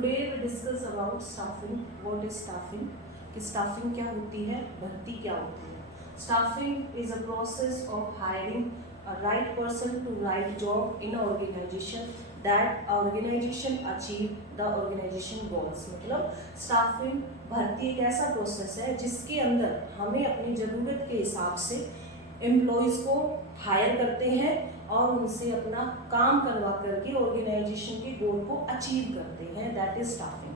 Today we discuss about staffing. What is staffing? कि staffing क्या होती है, भर्ती क्या होती है. Staffing is a process of hiring a right person to right job in an organization that organization achieve the organization goals. मतलब staffing भर्ती एक ऐसा प्रोसेस है जिसके अंदर हमें अपनी ज़रूरत के हिसाब से एम्प्लॉयज़ को हायर करते हैं और उनसे अपना काम करवा करके ऑर्गेनाइजेशन के गोल को अचीव करते हैं. That is staffing.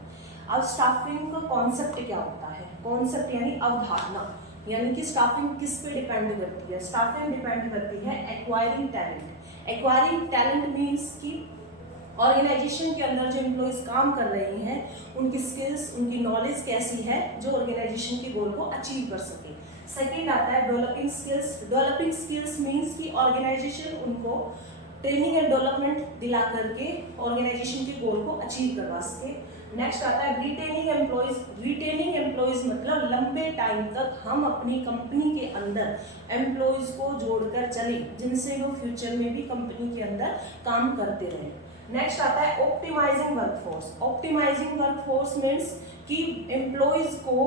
अब स्टाफिंग का कॉन्सेप्ट क्या होता है? कॉन्सेप्ट यानी अवधारणा, यानी कि स्टाफिंग किस पे डिपेंड करती है? स्टाफिंग डिपेंड करती है acquiring talent. Acquiring talent means कि ऑर्गेनाइजेशन के अंदर जो एम्प्लॉयज काम कर रहे हैं उनकी स्किल्स, उनकी नॉलेज कैसी है जो ऑर्गेनाइजेशन के गोल को अचीव कर सके. सेकेंड आता है developing skills. Developing skills means कि ऑर्गेनाइजेशन उनको ट्रेनिंग एंड डेवलपमेंट दिला करके ऑर्गेनाइजेशन के गोल को अचीव करवा सके. नेक्स्ट आता है रिटेनिंग एम्प्लॉयज. रिटेनिंग एम्प्लॉयज मतलब लंबे टाइम तक हम अपनी कंपनी के अंदर एम्प्लॉयज को जोड़कर चले जिनसे वो फ्यूचर में भी कंपनी के अंदर काम करते रहे. नेक्स्ट आता है optimising workforce. Optimising workforce means कि एम्प्लॉयज को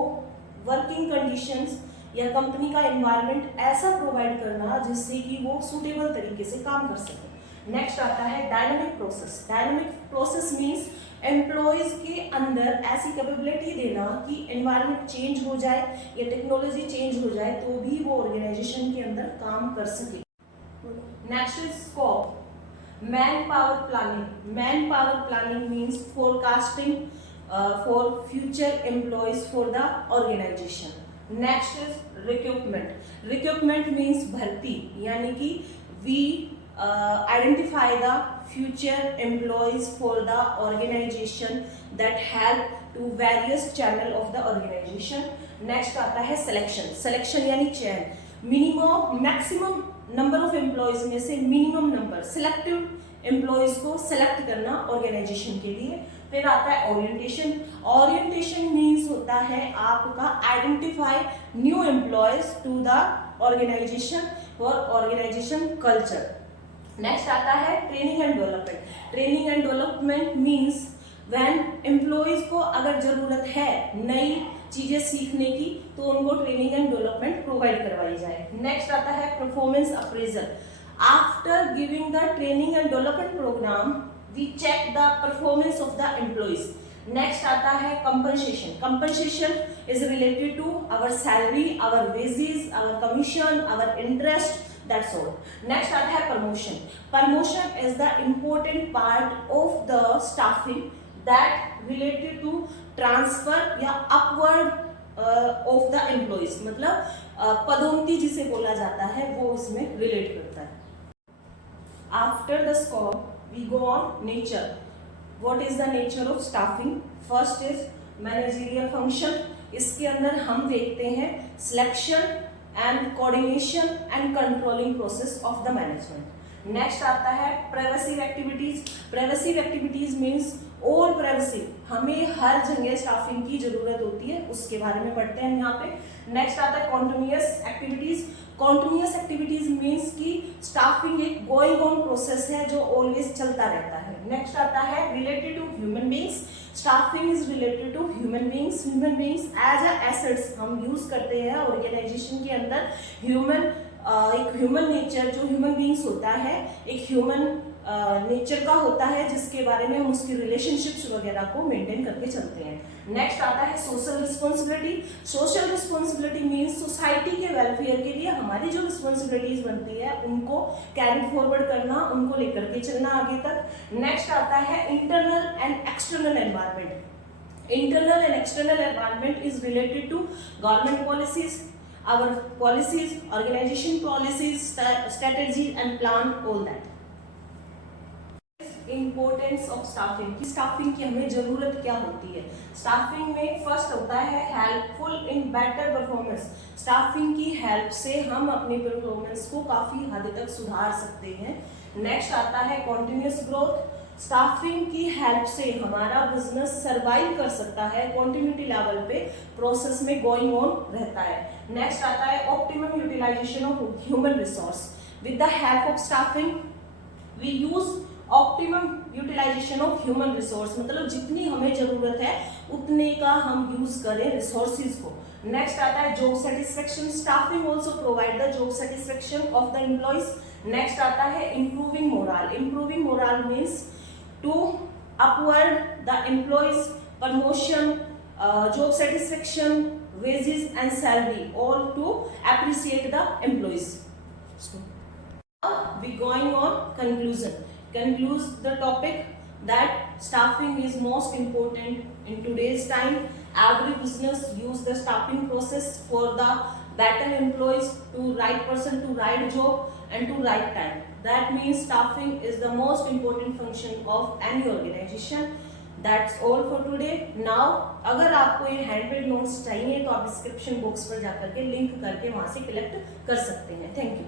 वर्किंग कंडीशंस या कंपनी का एनवायरनमेंट ऐसा प्रोवाइड करना जिससे कि वो सूटेबल तरीके से काम कर सके. नेक्स्ट आता है dynamic process. Dynamic process means employees के अंदर ऐसी कैपेबिलिटी देना कि एनवायरनमेंट चेंज हो जाए या टेक्नोलॉजी चेंज हो जाए तो भी वो ऑर्गेनाइजेशन के अंदर काम कर सके. Next is scope. Man power planning. Man power planning means forecasting for future employees for the organisation. Next is recruitment. Recruitment means भर्ती, यानी कि we identify the future employees for the organisation that help to various channel of the organisation. Next आता है selection. Selection यानी चयन. Minimum maximum number of employees में से minimum number selective employees को सेलेक्ट करना ऑर्गेनाइजेशन के लिए. फिर आता है ओरिएंटेशन. ओरिएंटेशन मीन्स होता है आपका identify new employees to the organisation for organisation culture. Next आता है training and development. Training and development means when employees को अगर जरूरत है नई चीजें सीखने की तो उनको ट्रेनिंग एंड डेवलपमेंट प्रोवाइड करवाई जाए. नेक्स्ट आता है performance appraisal. After giving the training and development programme we check the performance of the employees. Next आता है compensation. Compensation is related to our salary, our wages, our commission, our interest. That's all. Next आता है promotion. Promotion is the important part of the staffing that related to transfer या upward of the employees. मतलब पदोन्नति जिसे बोला जाता है वो इसमें relate करता है. After the scope we go on nature. What is the nature of staffing? First is managerial function. इसके अंदर हम देखते हैं selection and coordination and controlling process of the management. Next आता है privacy activities. Privacy activities means all privacy. हमें हर जगह staffing की जरूरत होती है, उसके बारे में पढ़ते हैं यहाँ पे. नेक्स्ट आता है continuous activities. Continuous activities means कि स्टाफिंग एक गोइंग ऑन प्रोसेस है जो ऑलवेज चलता रहता है. नेक्स्ट आता है related to human beings. Staffing is related to human beings. Human beings as a assets हम यूज करते हैं ऑर्गेनाइजेशन के अंदर. ह्यूमन एक ह्यूमन नेचर जो ह्यूमन बींग्स होता है एक ह्यूमन नेचर का होता है जिसके बारे में हम उसकी रिलेशनशिप्स वगैरह को मेंटेन करके चलते हैं. नेक्स्ट आता है social responsibility. Social responsibility means society के वेलफेयर के लिए हमारी जो रिस्पॉन्सिबिलिटीज बनती है उनको कैरी फॉरवर्ड करना, उनको लेकर के चलना आगे तक. नेक्स्ट आता है internal and external environment. Internal and external environment is related to government policies, our policies, organization policies, strategy and plan, all that. Importance of staffing. कि staffing की हमें जरूरत क्या होती है? staffing में फर्स्ट होता है helpful in better performance. staffing की हेल्प से हम अपनी परफॉर्मेंस को काफी हद तक सुधार सकते हैं. नेक्स्ट आता है continuous growth. स्टाफिंग की हेल्प से हमारा बिजनेस सर्वाइव कर सकता है, कॉन्टिन्यूटी लेवल पे प्रोसेस में गोइंग ऑन रहता है. नेक्स्ट आता है optimum utilisation of human resource. With the help of staffing we use optimum utilisation of human resource, मतलब जितनी हमें जरूरत है उतने का हम यूज करें रिसोर्सेज को। नेक्स्ट आता है job satisfaction, staffing also provide the job satisfaction of the employees. Next आता है improving morale, improving morale means to upward the employees, promotion, job satisfaction, wages and salary, all to appreciate the employees. Now we going on conclusion. Concludes the topic that staffing is most important in today's time. Every business use the staffing process for the better employees, to right person to right job and to right time. That means staffing is the most important function of any organization. That's all for today. Now अगर आपको ये handmade notes चाहिए तो आप description box पर जाकर के link करके वहां से कलेक्ट कर सकते हैं। Thank you.